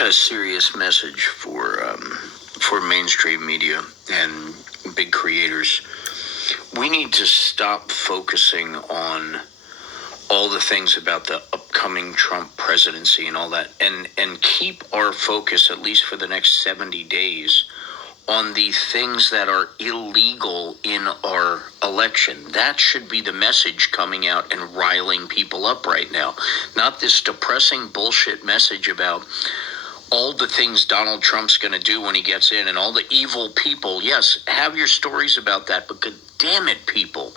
got a serious message for mainstream media and big creators. We need to stop focusing on all the things about the upcoming Trump presidency and all that, and keep our focus, at least for the next 70 days, on the things that are illegal in our election. That should be the message coming out and riling people up right now. Not this depressing bullshit message about all the things Donald Trump's going to do when he gets in and all the evil people. Yes, have your stories about that, but good damn it, people.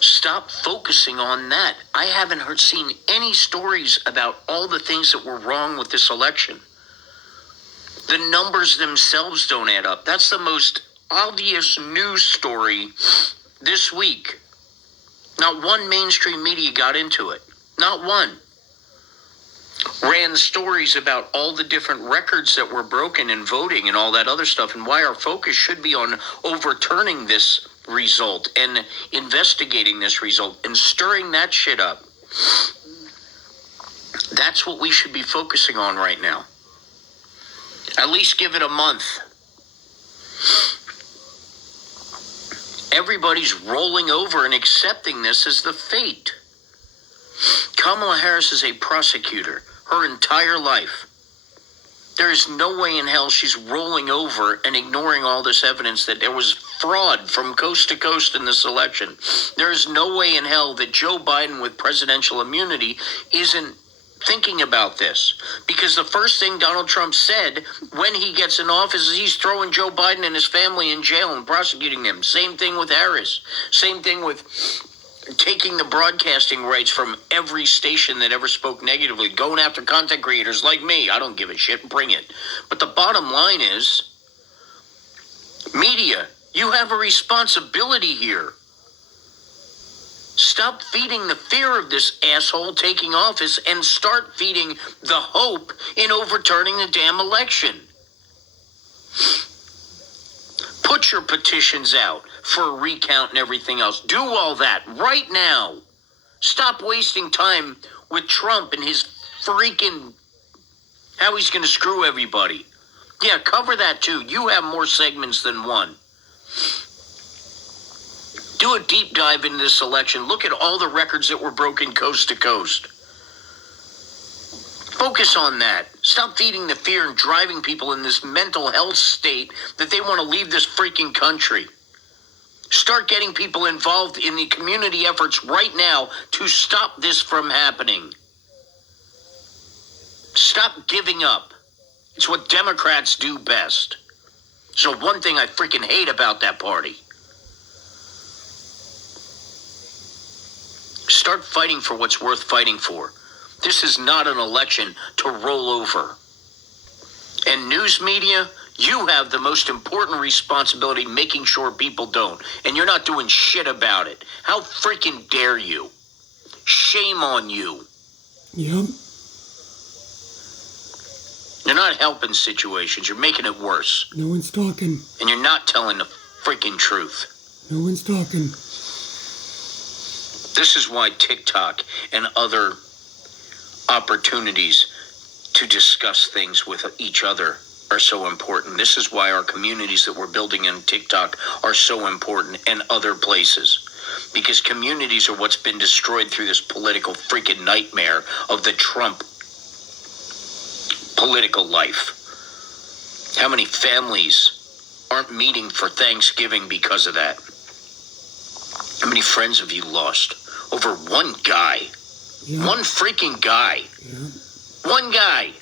Stop focusing on that. I haven't seen any stories about all the things that were wrong with this election. The numbers themselves don't add up. That's the most obvious news story this week. Not one mainstream media got into it. Not one. Ran stories about all the different records that were broken in voting and all that other stuff, and why our focus should be on overturning this result and investigating this result and stirring that shit up. That's what we should be focusing on right now. At least give it a month. Everybody's rolling over and accepting this as the fate. Kamala Harris is a prosecutor her entire life. There is no way in hell she's rolling over and ignoring all this evidence that there was fraud from coast to coast in this election. There is no way in hell that Joe Biden with presidential immunity isn't thinking about this, because the first thing Donald Trump said when he gets in office is he's throwing Joe Biden and his family in jail and prosecuting them. Same thing with Harris. Same thing with taking the broadcasting rights from every station that ever spoke negatively, going after content creators like me. I don't give a shit. Bring it. But the bottom line is, media, you have a responsibility here. Stop feeding the fear of this asshole taking office and start feeding the hope in overturning the damn election. Put your petitions out for a recount and everything else. Do all that right now. Stop wasting time with Trump and his freaking how he's going to screw everybody. Yeah, cover that too. You have more segments than one. Do a deep dive into this election. Look at all the records that were broken coast to coast. Focus on that. Stop feeding the fear and driving people in this mental health state that they want to leave this freaking country. Start getting people involved in the community efforts right now to stop this from happening. Stop giving up. It's what Democrats do best. So one thing I freaking hate about that party. Start fighting for what's worth fighting for. This is not an election to roll over. And news media, you have the most important responsibility making sure people don't. And you're not doing shit about it. How freaking dare you? Shame on you. Yep. You're not helping situations. You're making it worse. No one's talking. And you're not telling the freaking truth. No one's talking. This is why TikTok and other opportunities to discuss things with each other are so important. This is why our communities that we're building in TikTok are so important, and other places. Because communities are what's been destroyed through this political freaking nightmare of the Trump political life. How many families aren't meeting for Thanksgiving because of that? How many friends have you lost? Over one guy. Yep. One freaking guy. Yep. One guy.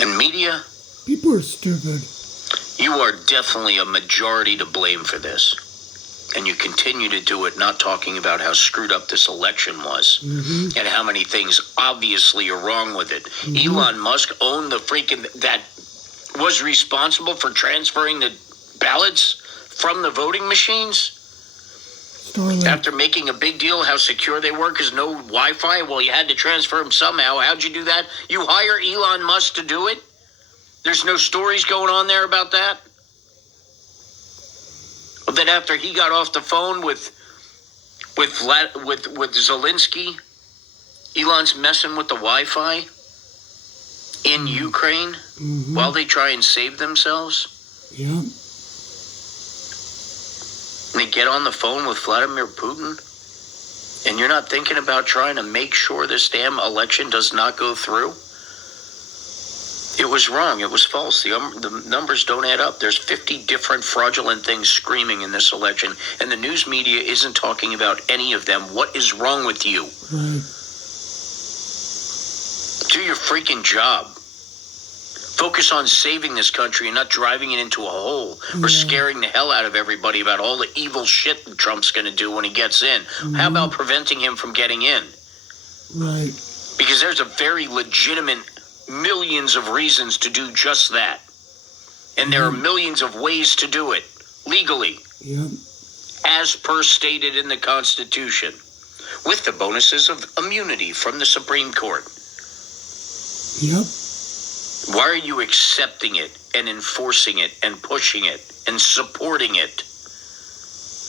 And media? People are stupid. You are definitely a majority to blame for this. And you continue to do it, not talking about how screwed up this election was. Mm-hmm. And how many things obviously are wrong with it. Mm-hmm. Elon Musk owned the freaking, that was responsible for transferring the ballots from the voting machines. Starlink. After making a big deal how secure they were because no Wi-Fi, well, you had to transfer them somehow. How'd you do that? You hire Elon Musk to do it? There's no stories going on there about that? But then after he got off the phone with with Zelensky, Elon's messing with the Wi-Fi in Ukraine while they try and save themselves. Yeah. And they get on the phone with Vladimir Putin, and you're not thinking about trying to make sure this damn election does not go through? It was wrong. It was false. The numbers don't add up. There's 50 different fraudulent things screaming in this election, and the news media isn't talking about any of them. What is wrong with you? Right. Do your freaking job. Focus on saving this country and not driving it into a hole or scaring the hell out of everybody about all the evil shit that Trump's going to do when he gets in. How about preventing him from getting in? Right. Because there's a very legitimate millions of reasons to do just that. And there are millions of ways to do it legally, as per stated in the Constitution, with the bonuses of immunity from the Supreme Court. Yep. Why are you accepting it and enforcing it and pushing it and supporting it?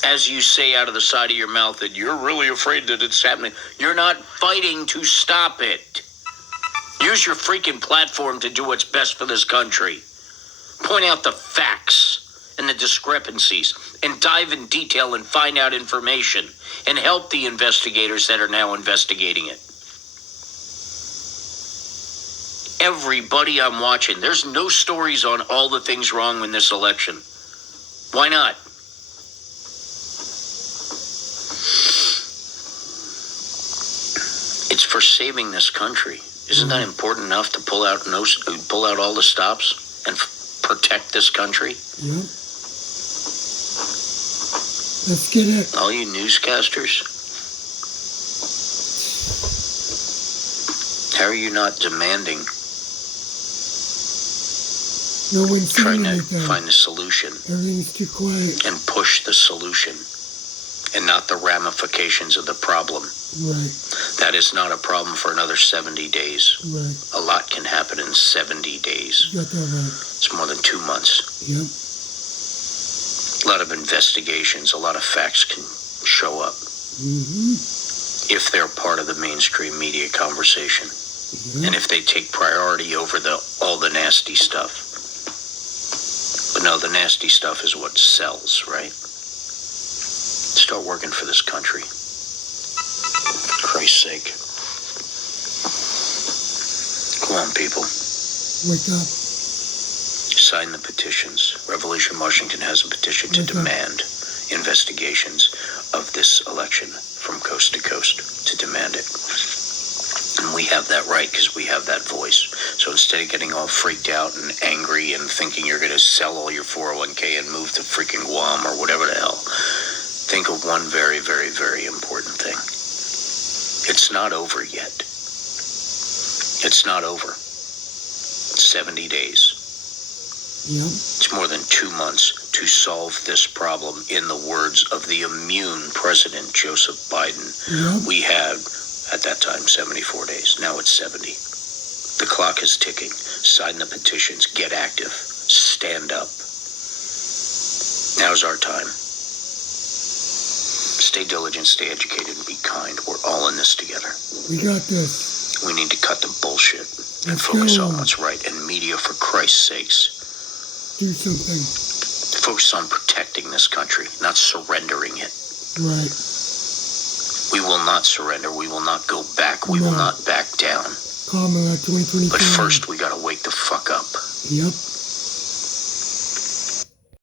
As you say out of the side of your mouth that you're really afraid that it's happening. You're not fighting to stop it. Use your freaking platform to do what's best for this country. Point out the facts and the discrepancies and dive in detail and find out information and help the investigators that are now investigating it. Everybody I'm watching, there's no stories on all the things wrong in this election. Why not? It's for saving this country. Isn't that important enough to pull out all the stops and protect this country? Yep. Let's get it. All you newscasters, how are you not demanding? No one's Trying saying to anything. find the solution Everything's too quiet. and push the solution and not the ramifications of the problem. Right. That is not a problem for another 70 days. Right. A lot can happen in 70 days. You got that right. It's more than 2 months. Yep. A lot of investigations, a lot of facts can show up if they're part of the mainstream media conversation. And if they take priority over all the nasty stuff. But no, the nasty stuff is what sells, right? Start working for this country. For Christ's sake. Come on, people. Wake up. Sign the petitions. Revolution Washington has a petition to demand investigations of this election from coast to coast, to demand it. And we have that right because we have that voice. So instead of getting all freaked out and angry and thinking you're going to sell all your 401k and move to freaking Guam or whatever the hell, think of one very, very, very important thing. It's not over yet. It's not over. 70 days. Yep. It's more than 2 months to solve this problem. In the words of the immune President Joseph Biden, we had, at that time, 74 days. Now it's 70. The clock is ticking. Sign the petitions. Get active. Stand up. Now's our time. Stay diligent, stay educated, and be kind. We're all in this together. We got this. We need to cut the bullshit and Let's focus go. on what's right. And media, for Christ's sakes, Do something. focus on protecting this country, not surrendering it. Right. We will not surrender. We will not go back. We will not back down. Kamala 2025. But first, we got to wake the fuck up. Yep.